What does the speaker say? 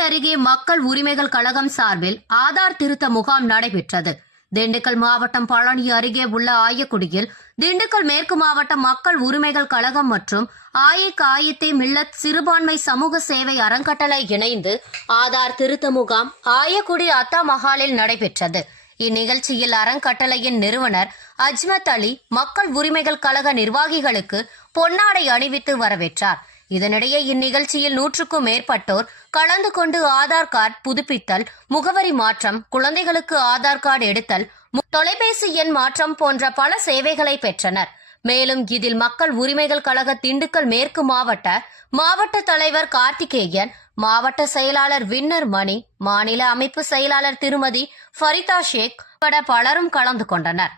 அருகே மக்கள் உரிமைகள் கழகம் சார்பில் ஆதார் திருத்த முகாம் நடைபெற்றது. திண்டுக்கல் மாவட்டம் பழனி அருகே உள்ள ஆயக்குடியில் திண்டுக்கல் மேற்கு மாவட்ட மக்கள் உரிமைகள் கழகம் மற்றும் ஆயக்காயத்தே மில்லத் சிறுபான்மை சமூக சேவை அறங்கட்டளை இணைந்து ஆதார் திருத்த முகாம் ஆயக்குடி அத்தா மஹாலில் நடைபெற்றது. இந்நிகழ்ச்சியில் அறங்கட்டளையின் நிறுவனர் அஜ்மத் அலி மக்கள் உரிமைகள் கழக நிர்வாகிகளுக்கு பொன்னாடை அணிவித்து வரவேற்றார். இதனிடையே இந்நிகழ்ச்சியில் நூற்றுக்கும் மேற்பட்டோர் கலந்து கொண்டு ஆதார் கார்டு புதுப்பித்தல் முகவரி மாற்றம் குழந்தைகளுக்கு ஆதார் கார்டு எடுத்தல் தொலைபேசி எண் மாற்றம் போன்ற பல சேவைகளை பெற்றனர். மேலும் இதில் மக்கள் உரிமைகள் கழக திண்டுக்கல் மேற்கு மாவட்ட மாவட்ட தலைவர் கார்த்திகேயன் மாவட்ட செயலாளர் வின்னர் மணி மாநில அமைப்பு செயலாளர் திருமதி ஃபரிதா ஷேக் பட பலரும் கலந்து கொண்டனர்.